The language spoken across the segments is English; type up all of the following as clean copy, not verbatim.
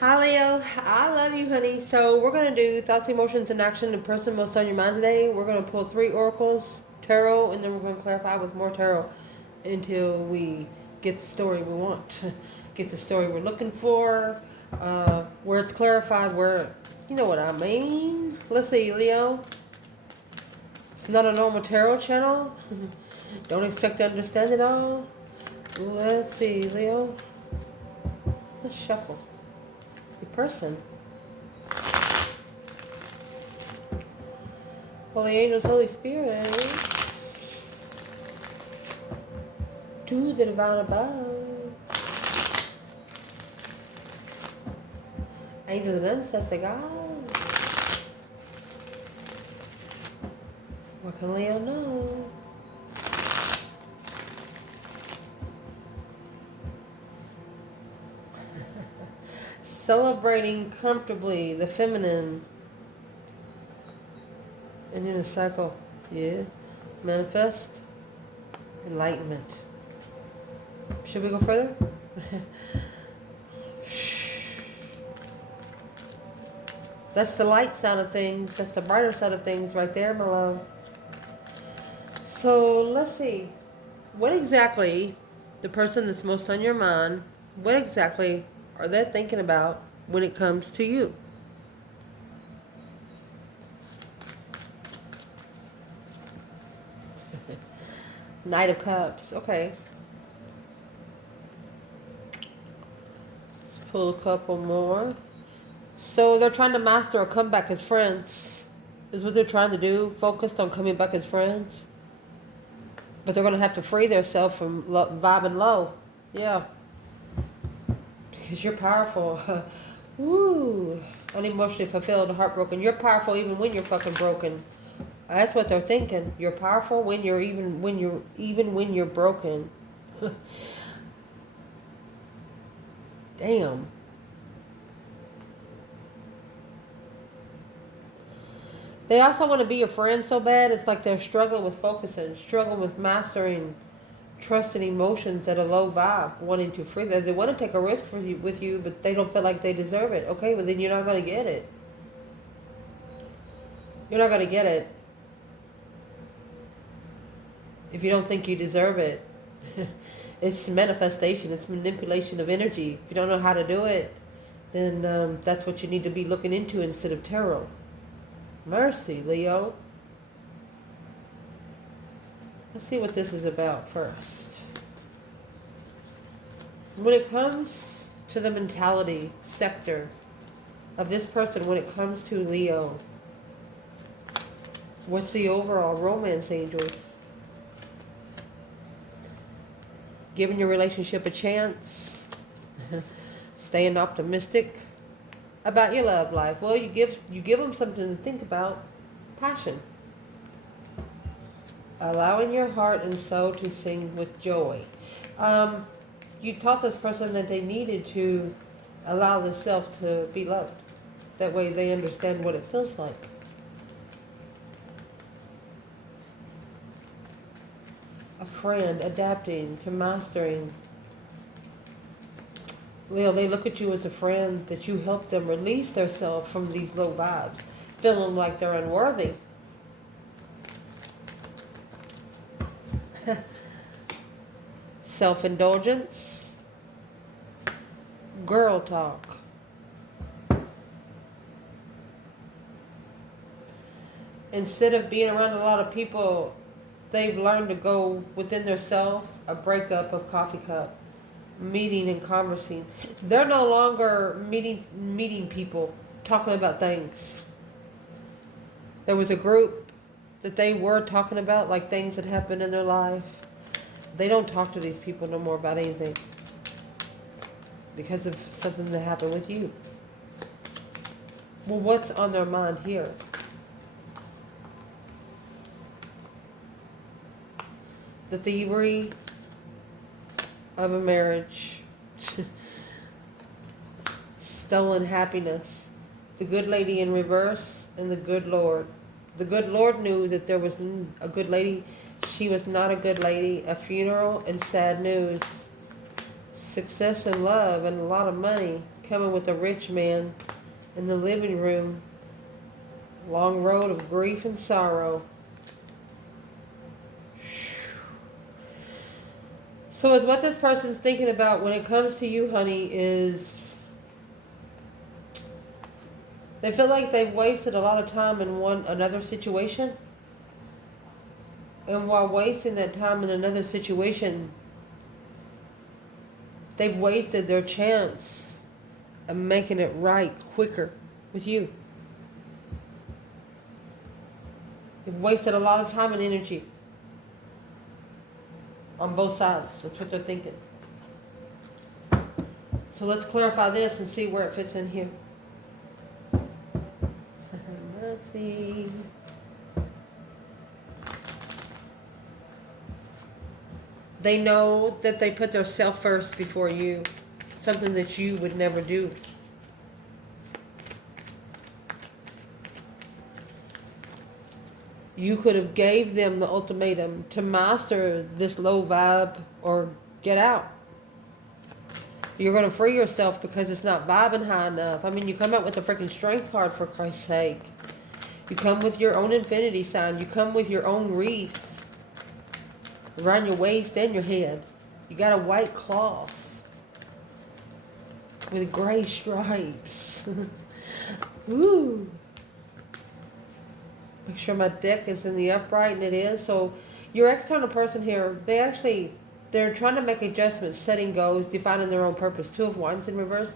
Hi Leo, I love you, honey. So we're gonna do thoughts, emotions, and action. The person most on your mind today. We're gonna pull 3 oracles, tarot, and then we're gonna clarify with more tarot until we get the story we want, get the story we're looking for. Where it's clarified, where you know what I mean. Let's see, Leo. It's not a normal tarot channel. Don't expect to understand it all. Let's see, Leo. Let's shuffle. Your person. Holy angels, Holy Spirit, to the divine above. Angels and ancestor God. What can Leo know? Celebrating comfortably the feminine. And in a cycle, yeah. Manifest enlightenment. Should we go further? That's the light side of things. That's the brighter side of things right there, my love. So let's see. What exactly, the person that's most on your mind, what exactly are they thinking about when it comes to you? Knight of Cups. Okay. Let's pull a couple more. So they're trying to master a comeback as friends. Is what they're trying to do. Focused on coming back as friends. But they're going to have to free themselves from vibing low. Yeah. Because you're powerful. Woo. Unemotionally fulfilled, heartbroken. You're powerful even when you're fucking broken. That's what they're thinking. You're powerful when you're even when you're broken. Damn. They also want to be your friend so bad. It's like they're struggling with focusing, struggling with mastering trust and emotions at a low vibe, wanting to free them. They want to take a risk with you, but they don't feel like they deserve it. Okay, well then you're not going to get it. You're not going to get it if you don't think you deserve it. It's manifestation. It's manipulation of energy. If you don't know how to do it, then that's what you need to be looking into instead of tarot. Mercy, Leo. Let's see what this is about first. When it comes to the mentality sector of this person, when it comes to Leo, what's the overall romance, angels? Giving your relationship a chance. Staying optimistic about your love life. Well, you give them something to think about. Passion. Allowing your heart and soul to sing with joy. You taught this person that they needed to allow themselves to be loved. That way they understand what it feels like. A friend adapting to mastering. Leo, they look at you as a friend that you help them release themselves from these low vibes, feeling like they're unworthy. Self-indulgence. Girl talk. Instead of being around a lot of people, they've learned to go within themselves, a breakup of coffee cup, meeting and conversing. They're no longer meeting people, talking about things. There was a group that they were talking about, like things that happened in their life. They don't talk to these people no more about anything because of something that happened with you. Well, what's on their mind here? The thievery of a marriage. Stolen happiness. The good lady in reverse and the good Lord. The good Lord knew that there was a good lady. She was not a good lady. A funeral and sad news. Success and love and a lot of money coming with a rich man in the living room. Long road of grief and sorrow. So is what this person's thinking about when it comes to you, honey, is they feel like they've wasted a lot of time in another situation. And while wasting that time in another situation, they've wasted their chance of making it right quicker with you. They've wasted a lot of time and energy on both sides. That's what they're thinking. So let's clarify this and see where it fits in here. Mercy. They know that they put their self first before you. Something that you would never do. You could have gave them the ultimatum to master this low vibe or get out. You're going to free yourself because it's not vibing high enough. I mean, you come out with a freaking strength card, for Christ's sake. You come with your own infinity sign. You come with your own wreath around your waist and your head. You got a white cloth with gray stripes. Ooh. Make sure my deck is in the upright, and it is. So your external person here, they're trying to make adjustments, setting goals, defining their own purpose. 2 of Wands in reverse.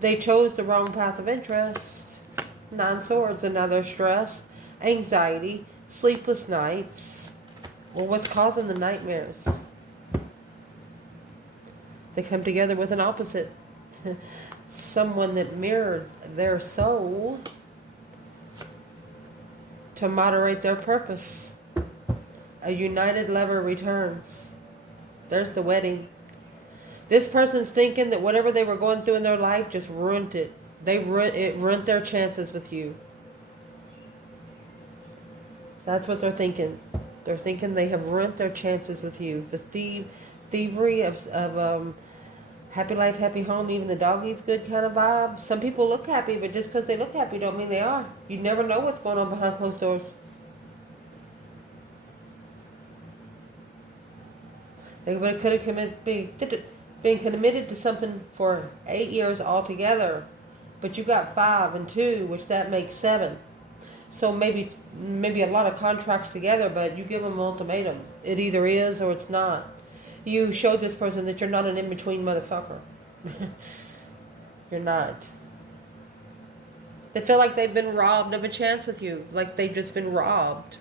They chose the wrong path of interest. 9 swords, and now they're stressed, anxiety, sleepless nights. Well, what's causing the nightmares? They come together with an opposite. Someone that mirrored their soul to moderate their purpose. A united lover returns. There's the wedding. This person's thinking that whatever they were going through in their life just ruined it. It ruined their chances with you. That's what they're thinking. They're thinking they have ruined their chances with you. The thievery of happy life, happy home, even the dog eats good kind of vibe. Some people look happy, but just because they look happy don't mean they are. You never know what's going on behind closed doors. They could have been committed to something for 8 years altogether, but you got 5 and 2, which that makes 7. So maybe a lot of contracts together, but you give them an ultimatum. It either is or it's not. You showed this person that you're not an in-between motherfucker. You're not. They feel like they've been robbed of a chance with you. Like they've just been robbed.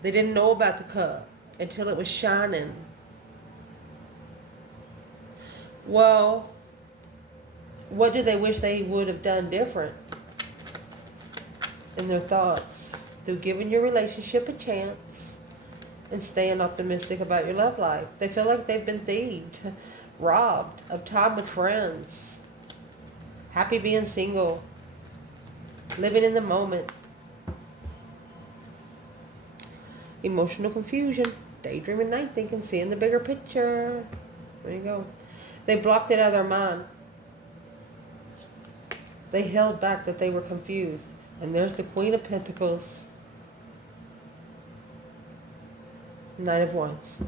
They didn't know about the cup until it was shining. Well, what do they wish they would have done different? In their thoughts, through giving your relationship a chance and staying optimistic about your love life. They feel like they've been thieved, robbed of time with friends, happy being single, living in the moment. Emotional confusion, daydreaming, night thinking, seeing the bigger picture. There you go. They blocked it out of their mind. They held back that they were confused. And there's the Queen of Pentacles. Knight of Wands.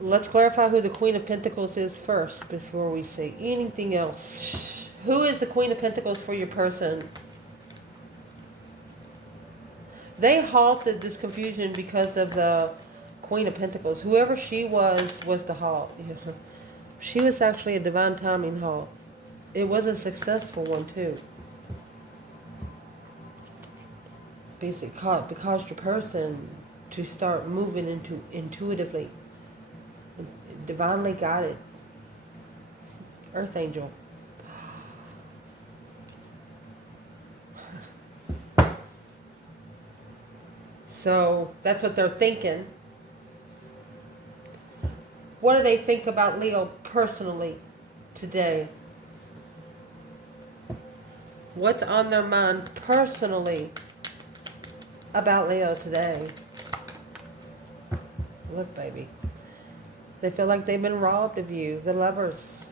Let's clarify who the Queen of Pentacles is first before we say anything else. Who is the Queen of Pentacles for your person? They halted this confusion because of the Queen of Pentacles. Whoever she was the halt. She was actually a divine timing halt. It was a successful one too. Basically, it caused your person to start moving into intuitively, divinely guided. Earth angel. So that's what they're thinking. What do they think about Leo personally today? What's on their mind personally about Leo today? Look, baby. They feel like they've been robbed of you. The Lovers.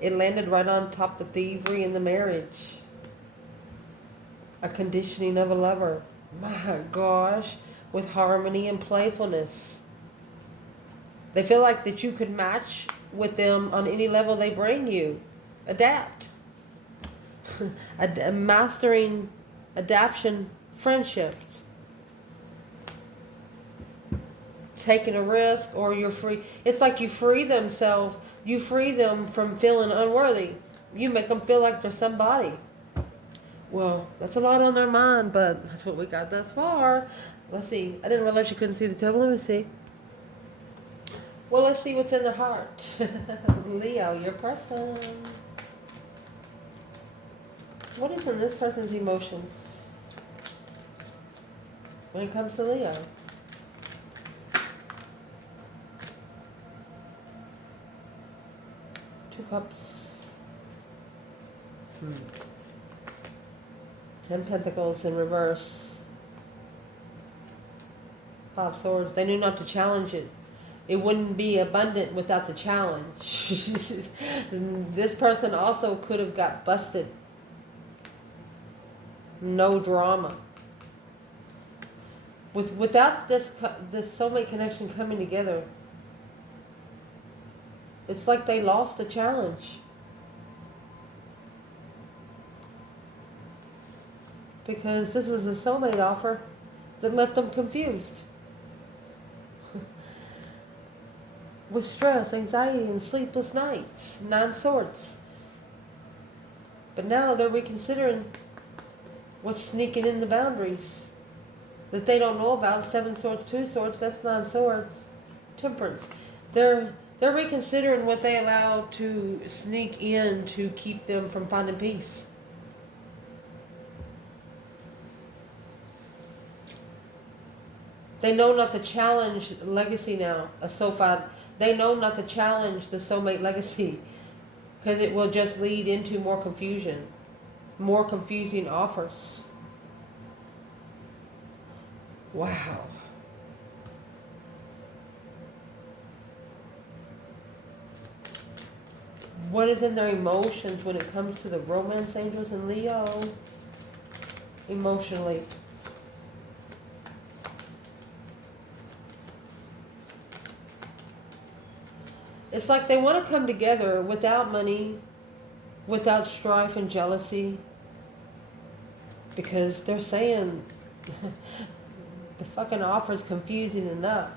It landed right on top the thievery in the marriage. A conditioning of a lover. My gosh. With harmony and playfulness. They feel like that you could match with them on any level they bring you. Adapt. Mastering adaption friendships. Taking a risk, or you're free. It's like you free themselves. You free them from feeling unworthy. You make them feel like they're somebody. Well, that's a lot on their mind, but that's what we got thus far. Let's see. I didn't realize you couldn't see the table. Let me see. Well, let's see what's in their heart. Leo, your person. What is in this person's emotions when it comes to Leo? Two Cups. 10 Pentacles in reverse. 5 Swords. They knew not to challenge it. It wouldn't be abundant without the challenge. This person also could have got busted. No drama. Without this soulmate connection coming together, it's like they lost the challenge. Because this was a soulmate offer that left them confused. With stress, anxiety, and sleepless nights. 9 Swords. But now they're reconsidering what's sneaking in the boundaries that they don't know about. 7 Swords, 2 Swords, that's 9 Swords. Temperance. They're reconsidering what they allow to sneak in to keep them from finding peace. They know not to challenge legacy now, a soulmate. They know not to challenge the soulmate legacy because it will just lead into more confusion, more confusing offers. Wow. What is in their emotions when it comes to the romance angels in Leo? Emotionally. It's like they want to come together without money, without strife and jealousy, because they're saying the fucking offer is confusing enough.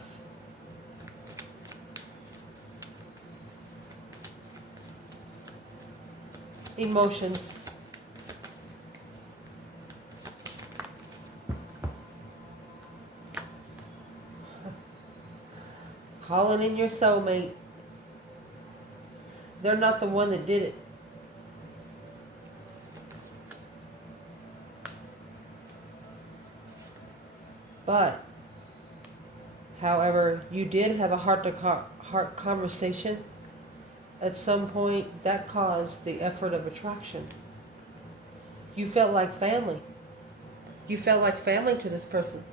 Emotions. Calling in your soulmate. They're not the one that did it. But, however, you did have a heart-to-heart conversation. At some point, that caused the effort of attraction. You felt like family. You felt like family to this person.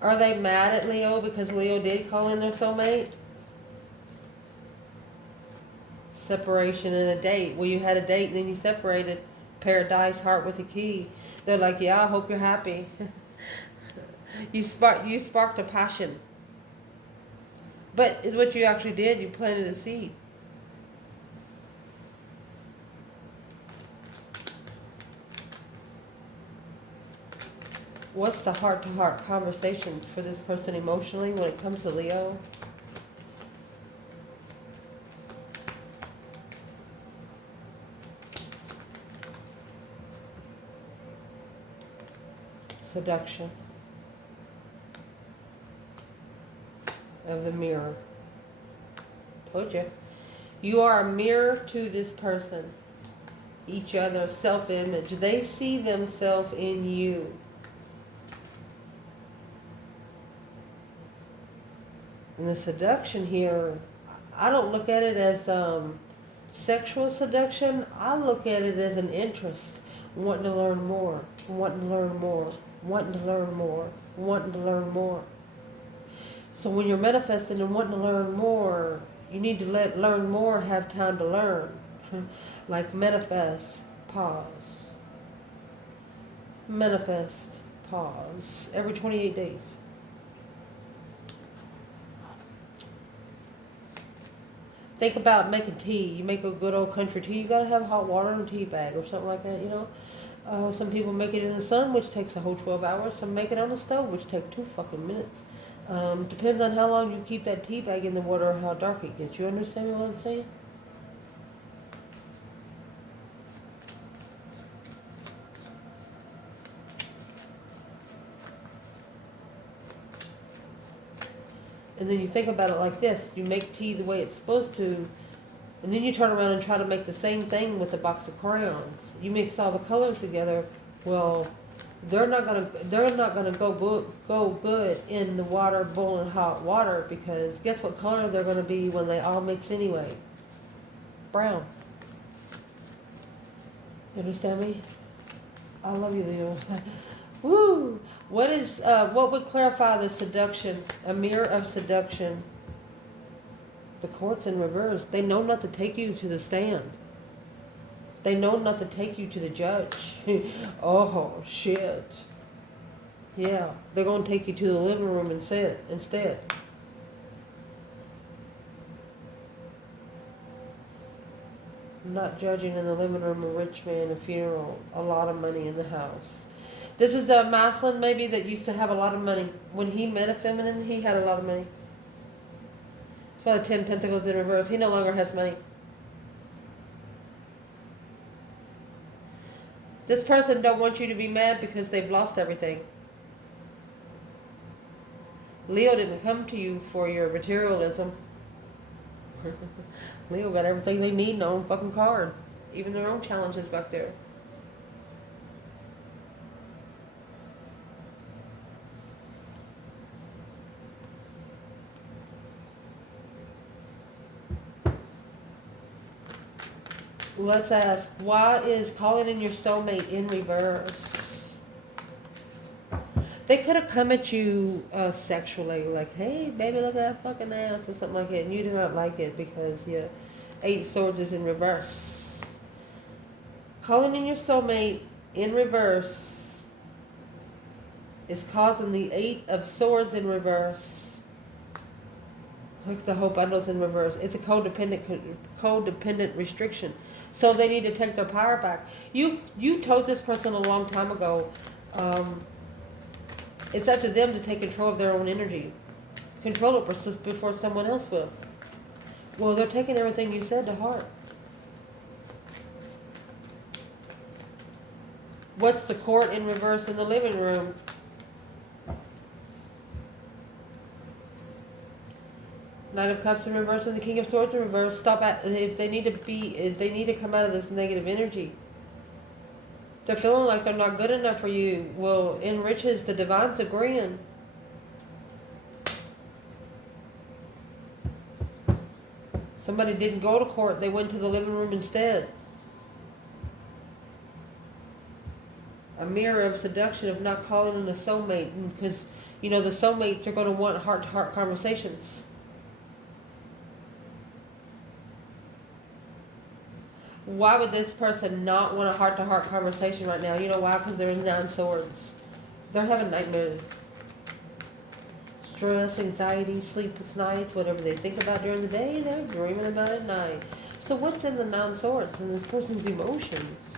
Are they mad at Leo because Leo did call in their soulmate? Separation and a date. Well, you had a date and then you separated. Paradise, heart with a key. They're like, yeah, I hope you're happy. You sparked a passion. But it's what you actually did. You planted a seed. What's the heart-to-heart conversations for this person emotionally when it comes to Leo? Seduction of the mirror. Told you. You are a mirror to this person. Each other, self-image. They see themselves in you. And the seduction here, I don't look at it as Sexual seduction, I look at it as an interest, wanting to learn more, wanting to learn more, wanting to learn more, wanting to learn more. So when you're manifesting and wanting to learn more, you need to let learn more have time to learn. Like manifest, pause. Manifest, pause. Every 28 days. Think about making tea. You make a good old country tea. You gotta have hot water in a tea bag or something like that, you know. Some people make it in the sun, which takes a whole 12 hours. Some make it on the stove, which takes 2 fucking minutes. Depends on how long you keep that tea bag in the water or how dark it gets. You understand what I'm saying? And then you think about it like this. You make tea the way it's supposed to, and then you turn around and try to make the same thing with a box of crayons. You mix all the colors together. Well, they're not gonna go good in the water, boiling hot water, because guess what color they're gonna be when they all mix anyway? Brown. You understand me? I love you, Leo. Woo! What would clarify the seduction? A mirror of seduction. The court's in reverse. They know not to take you to the stand. They know not to take you to the judge. Oh, shit. Yeah, they're going to take you to the living room instead. I'm not judging in the living room, a rich man, a funeral, a lot of money in the house. This is the masculine maybe that used to have a lot of money. When he met a feminine, he had a lot of money. That's why the 10 Pentacles in reverse. He no longer has money. This person don't want you to be mad because they've lost everything. Leo didn't come to you for your materialism. Leo got everything they need in their own fucking card. Even their own challenges back there. Let's ask, why is calling in your soulmate in reverse? They could have come at you sexually, like, hey, baby, look at that fucking ass, or something like that, and you do not like it because your 8 Swords is in reverse. Calling in your soulmate in reverse is causing the 8 of Swords in reverse. Look, the whole bundle's in reverse. It's a codependent restriction. So they need to take their power back. You told this person a long time ago, it's up to them to take control of their own energy. Control it before someone else will. Well, they're taking everything you said to heart. What's the court in reverse in the living room? Knight of Cups in reverse and the King of Swords in reverse. Stop at if they need to come out of this negative energy. They're feeling like they're not good enough for you. Well, in riches, the divine's agreeing. Somebody didn't go to court. They went to the living room instead. A mirror of seduction of not calling in a soulmate. Because, you know, the soulmates are going to want heart-to-heart conversations. Why would this person not want a heart-to-heart conversation right now? You know why? Because they're in 9 Swords. They're having nightmares. Stress, anxiety, sleepless nights, whatever they think about during the day, they're dreaming about at night. So what's in the 9 Swords in this person's emotions?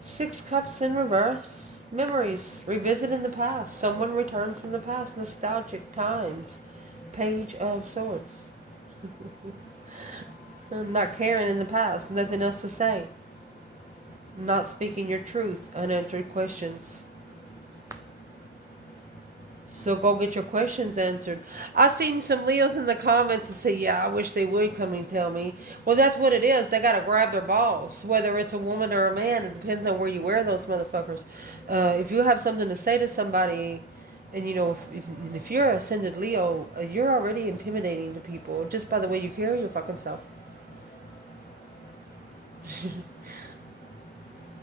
Six Cups in reverse. Memories. Revisiting the past. Someone returns from the past. Nostalgic times. Page of Swords. Not caring in the past. Nothing else to say. Not speaking your truth. Unanswered questions. So go get your questions answered. I've seen some Leos in the comments that say, yeah, I wish they would come and tell me. Well, that's what it is. They got to grab their balls. Whether it's a woman or a man, it depends on where you wear those motherfuckers. If you have something to say to somebody, And you know, if you're ascended Leo, you're already intimidating to people just by the way you carry your fucking self.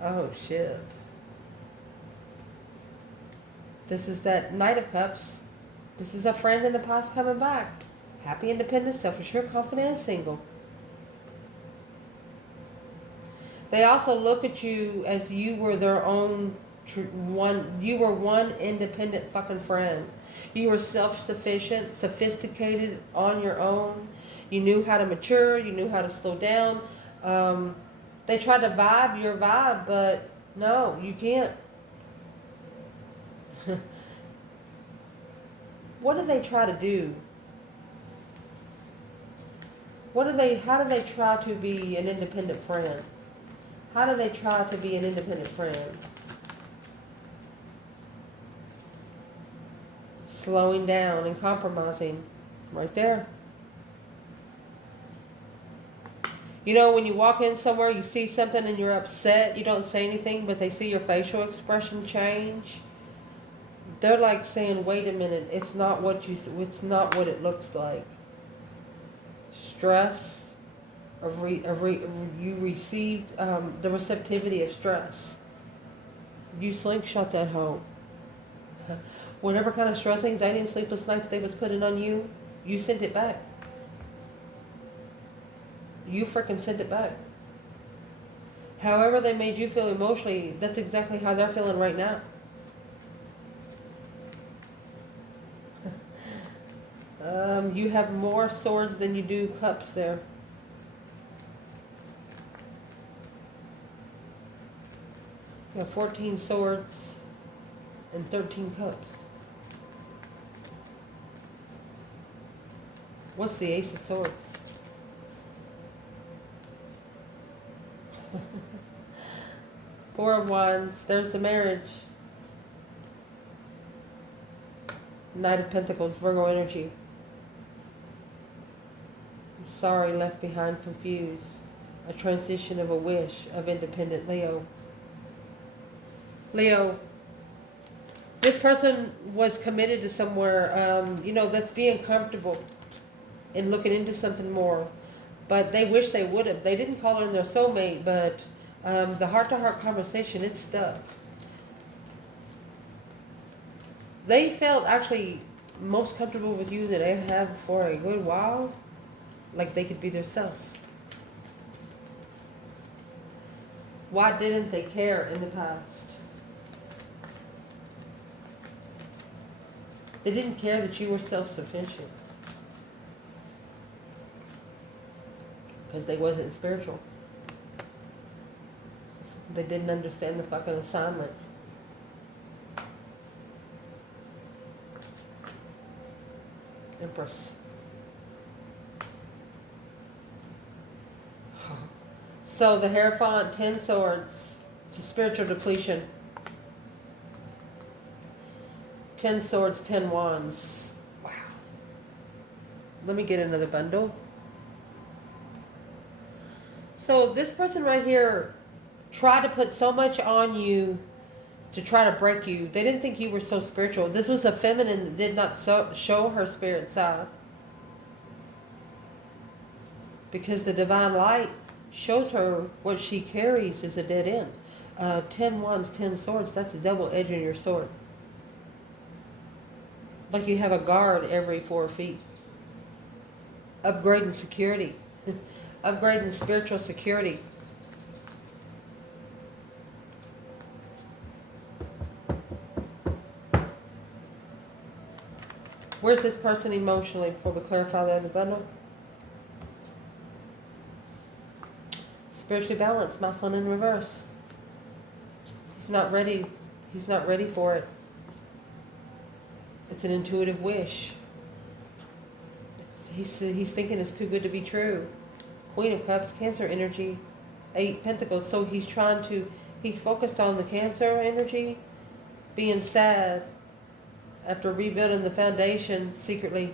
Oh shit. This is that Knight of Cups. This is a friend in the past coming back. Happy, independent, self-assured, confident, and single. They also look at you as you were their own one. You were one independent fucking friend. You were self-sufficient, sophisticated on your own. You knew how to mature. You knew how to slow down. They tried to vibe your vibe, but no, you can't. What do they try to do? How do they try to be an independent friend? How do they try to be an independent friend? Slowing down and compromising. Right there. You know, when you walk in somewhere, you see something and you're upset, you don't say anything, but they see your facial expression change. They're like saying, wait a minute, it's not what it looks like. Stress, you received the receptivity of stress. You slingshot that hoe. Whatever kind of stress, anxiety, and sleepless nights they was putting on you, you sent it back. You freaking sent it back. However they made you feel emotionally, that's exactly how they're feeling right now. You have more swords than you do cups there. You have 14 swords and 13 cups. What's the Ace of Swords? Four of Wands. There's the marriage. Knight of Pentacles, Virgo energy. I'm sorry, left behind, confused. A transition of a wish of independent Leo. Leo, this person was committed to somewhere, that's being comfortable and looking into something more. But they wish they would have. They didn't call in their soulmate, but the heart-to-heart conversation, it's stuck. They felt actually most comfortable with you that they have for a good while, like they could be their self. Why didn't they care in the past? They didn't care that you were self-sufficient. Because they wasn't spiritual. They didn't understand the fucking assignment. Empress. So the Hierophant, 10 swords. It's a spiritual depletion. 10 swords, 10 wands. Wow. Let me get another bundle. So this person right here tried to put so much on you to try to break you. They didn't think you were so spiritual. This was a feminine that did not show her spirit side. Because the divine light shows her what she carries is a dead end. 10 wands, 10 swords, that's a double edge in your sword. Like you have a guard every 4 feet. Upgrading security. Upgrading spiritual security. Where's this person emotionally before we clarify the other bundle? Spiritually balanced, masculine in reverse. He's not ready. He's not ready for it. It's an intuitive wish. He's thinking it's too good to be true. Queen of Cups, Cancer energy, 8 Pentacles. So he's focused on the Cancer energy, being sad after rebuilding the foundation secretly.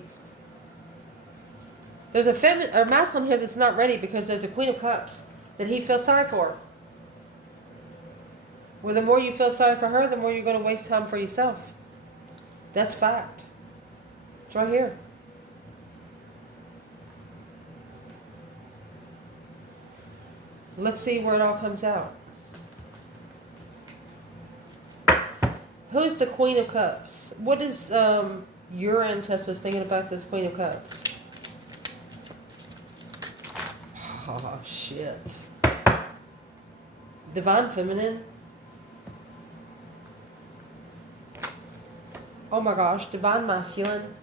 There's a masculine here that's not ready because there's a Queen of Cups that he feels sorry for. Well, the more you feel sorry for her, the more you're going to waste time for yourself. That's fact. It's right here. Let's see where it all comes out. Who's the Queen of Cups? What is your ancestors thinking about this Queen of Cups? Oh, shit. Divine Feminine. Oh my gosh, Divine Masculine.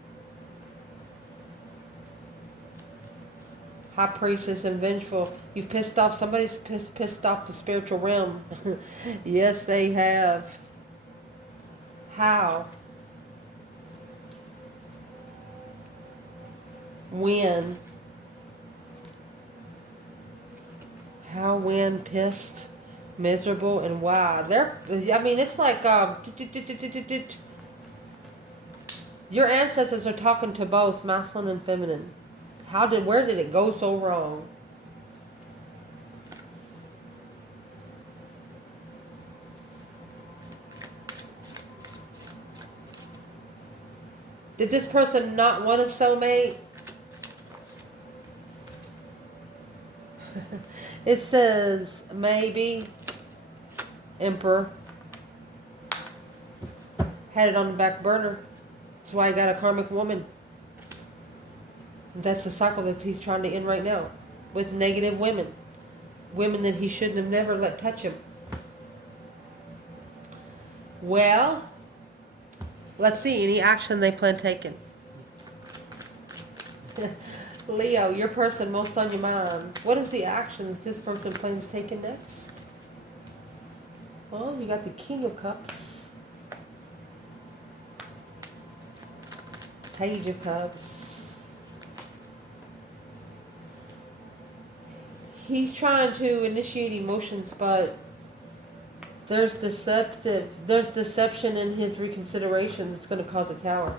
High Priestess and Vengeful. You've pissed off, somebody's pissed off the spiritual realm. Yes, they have. How? When? How, when, pissed, miserable, and why? It's like, your ancestors are talking to both masculine and feminine. Where did it go so wrong? Did this person not want a soulmate? It says maybe. Emperor. Had it on the back burner. That's why he got a karmic woman. That's the cycle that he's trying to end right now. With negative women. Women that he shouldn't have never let touch him. Well, let's see any action they plan taking. Leo, your person most on your mind. What is the action that this person plans taking next? Well, you got the King of Cups. Page of Cups. He's trying to initiate emotions, but there's deception in his reconsideration that's going to cause a tower.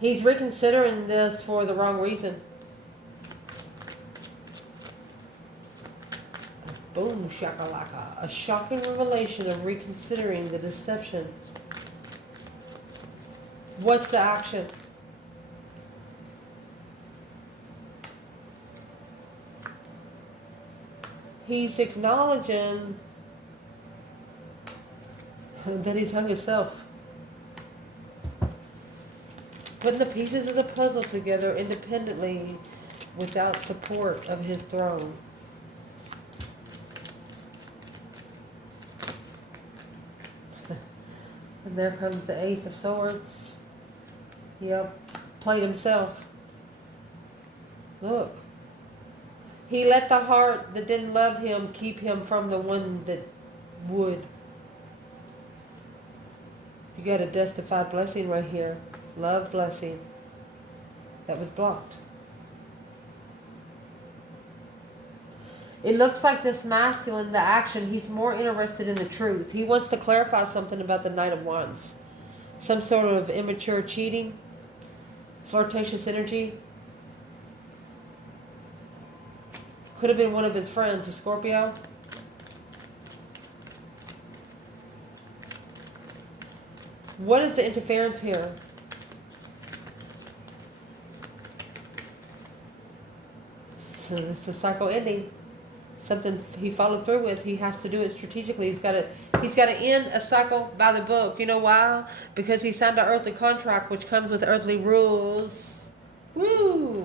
He's reconsidering this for the wrong reason. Boom, shakalaka. A shocking revelation of reconsidering the deception. What's the action? He's acknowledging that he's hung himself. Putting the pieces of the puzzle together independently without support of his throne. And there comes the Ace of Swords. Yep, played himself. Look. He let the heart that didn't love him keep him from the one that would. You got a justified blessing right here. Love blessing. That was blocked. It looks like this masculine, the action, he's more interested in the truth. He wants to clarify something about the Knight of Wands. Some sort of immature cheating, flirtatious energy. Could have been one of his friends, a Scorpio. What is the interference here? So this is the cycle ending. Something he followed through with. He has to do it strategically. He's got to end a cycle by the book. You know why? Because he signed an earthly contract, which comes with earthly rules. Woo!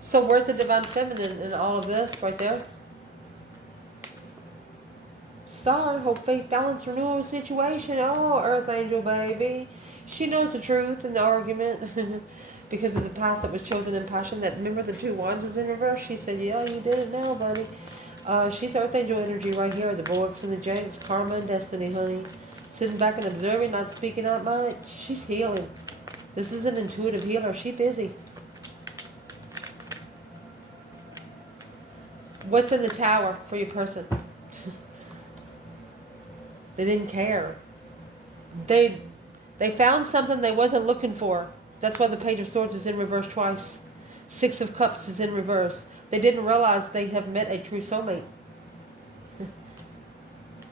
So where's the divine feminine in all of this right there? Star, hope, faith, balance, renewal, situation. Oh, earth angel, baby. She knows the truth in the argument. Because of the path that was chosen in passion. That, remember the 2 wands is in reverse? She said, yeah, you did it now, buddy. She's earth angel energy right here. The bullocks and the janks, karma and destiny, honey. Sitting back and observing, not speaking out much. She's healing. This is an intuitive healer. She's busy. What's in the tower for your person? They didn't care. They found something they wasn't looking for. That's why the Page of Swords is in reverse twice. 6 of Cups is in reverse. They didn't realize they have met a true soulmate.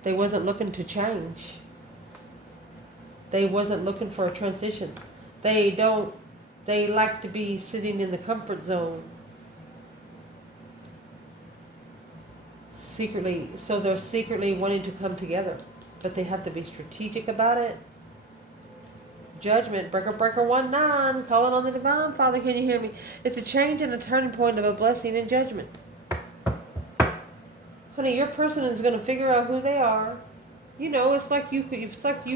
They wasn't looking to change. They wasn't looking for a transition. They like to be sitting in the comfort zone. Secretly, so they're secretly wanting to come together, but they have to be strategic about it. Judgment, breaker 1-9, calling on the divine Father, can you hear me? It's a change and a turning point of a blessing and judgment. Honey, your person is going to figure out who they are. You know, it's like you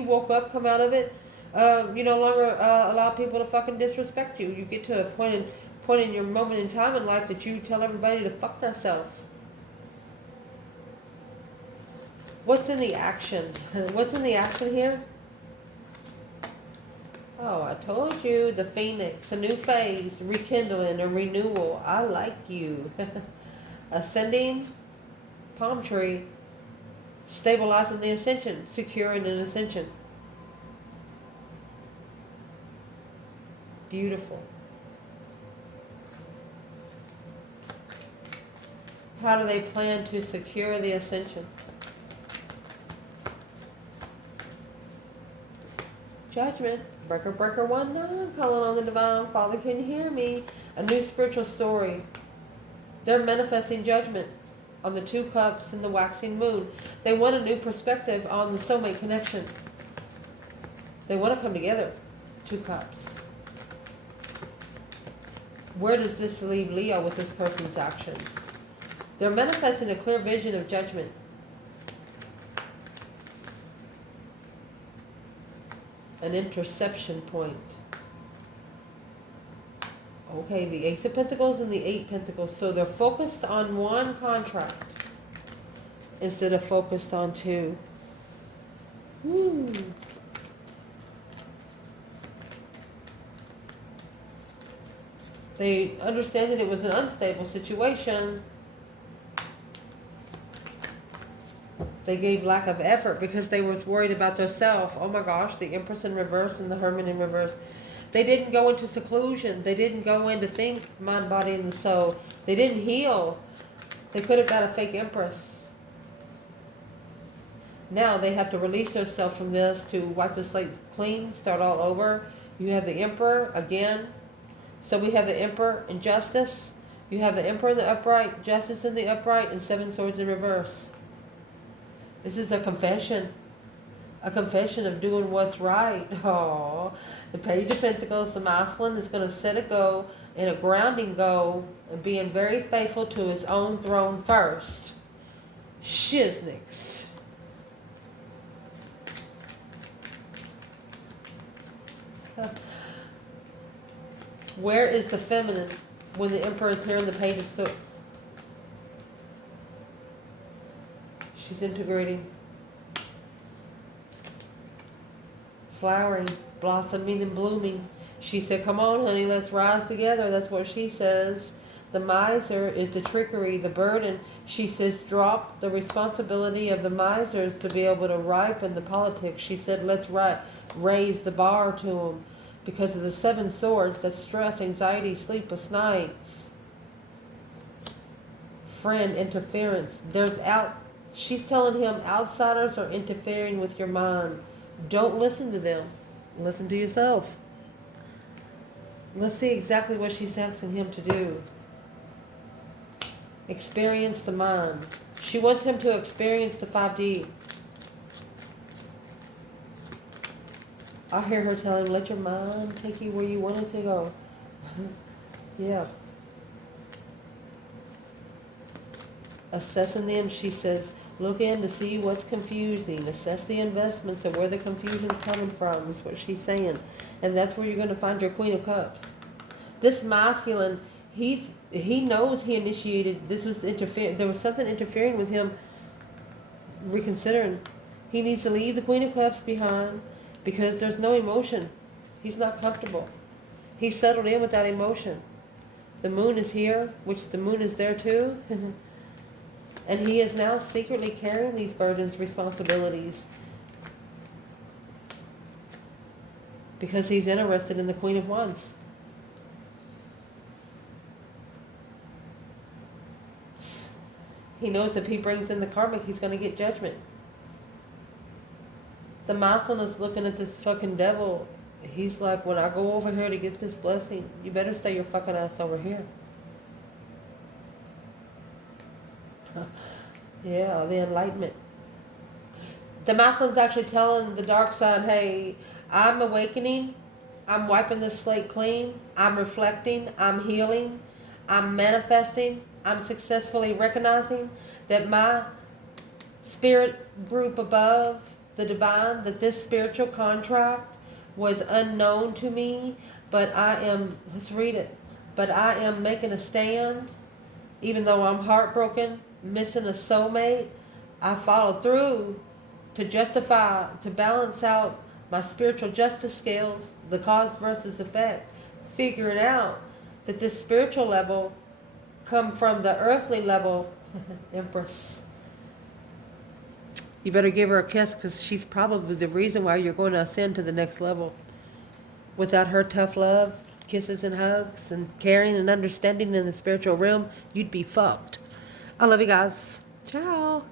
woke up, come out of it. You no longer allow people to fucking disrespect you. You get to a point in your moment in time in life that you tell everybody to fuck themselves. What's in the action? What's in the action here? Oh, I told you, the phoenix, a new phase, rekindling, a renewal. I like you. Ascending, palm tree, stabilizing the ascension, securing an ascension. Beautiful. How do they plan to secure the ascension? Judgment, breaker 1-9, calling on the divine Father, can you hear me? A new spiritual story. They're manifesting judgment on the 2 cups and the waxing moon. They want a new perspective on the soulmate connection. They want to come together. 2 cups. Where does this leave Leo with this person's actions? They're manifesting a clear vision of judgment. An interception point. Okay, the Ace of Pentacles and the 8 Pentacles. So they're focused on one contract instead of focused on 2. Woo. They understand that it was an unstable situation. They gave lack of effort because they was worried about themselves. Oh my gosh, the Empress in reverse and the Hermit in reverse. They didn't go into seclusion. They didn't go into think, mind, body, and the soul. They didn't heal. They could have got a fake Empress. Now they have to release themselves from this to wipe the slate clean, start all over. You have the Emperor again. So we have the Emperor in justice. You have the Emperor in the upright, justice in the upright, and 7 swords in reverse. This is a confession of doing what's right. Oh, the Page of Pentacles, the masculine is going to set a go and a grounding go and being very faithful to his own throne first. Shiznix. Where is the feminine when the Emperor is here in the Page of Swords? She's integrating. Flowering, blossoming, and blooming. She said, come on, honey, let's rise together. That's what she says. The miser is the trickery, the burden. She says, drop the responsibility of the misers to be able to ripen the politics. She said, let's raise the bar to them. Because of the 7 swords, that's stress, anxiety, sleepless nights. Friend, interference. She's telling him outsiders are interfering with your mind. Don't listen to them. Listen to yourself. Let's see exactly what she's asking him to do. Experience the mind. She wants him to experience the 5D. I hear her telling him, let your mind take you where you want it to go. Yeah. Assessing them, she says, look in to see what's confusing. Assess the investments and where the confusion's coming from, is what she's saying. And that's where you're going to find your Queen of Cups. This masculine, he knows he initiated, this was interfering. There was something interfering with him reconsidering. He needs to leave the Queen of Cups behind because there's no emotion. He's not comfortable. He's settled in without emotion. The moon is here, which the moon is there too. And he is now secretly carrying these burdens, responsibilities. Because he's interested in the Queen of Wands. He knows if he brings in the karmic, he's going to get judgment. The Muslim is looking at this fucking devil. He's like, when I go over here to get this blessing, you better stay your fucking ass over here. Yeah, the enlightenment. The Muslim's actually telling the dark side, hey, I'm awakening. I'm wiping this slate clean. I'm reflecting. I'm healing. I'm manifesting. I'm successfully recognizing that my spirit group above, the divine, that this spiritual contract was unknown to me, but I am, let's read it, but I am making a stand, even though I'm heartbroken, missing a soulmate. I followed through to justify, to balance out my spiritual justice scales, the cause versus effect, figuring out that this spiritual level come from the earthly level. Empress, you better give her a kiss, because she's probably the reason why you're going to ascend to the next level. Without her tough love, kisses and hugs, and caring and understanding in the spiritual realm, you'd be fucked. I love you guys. Ciao.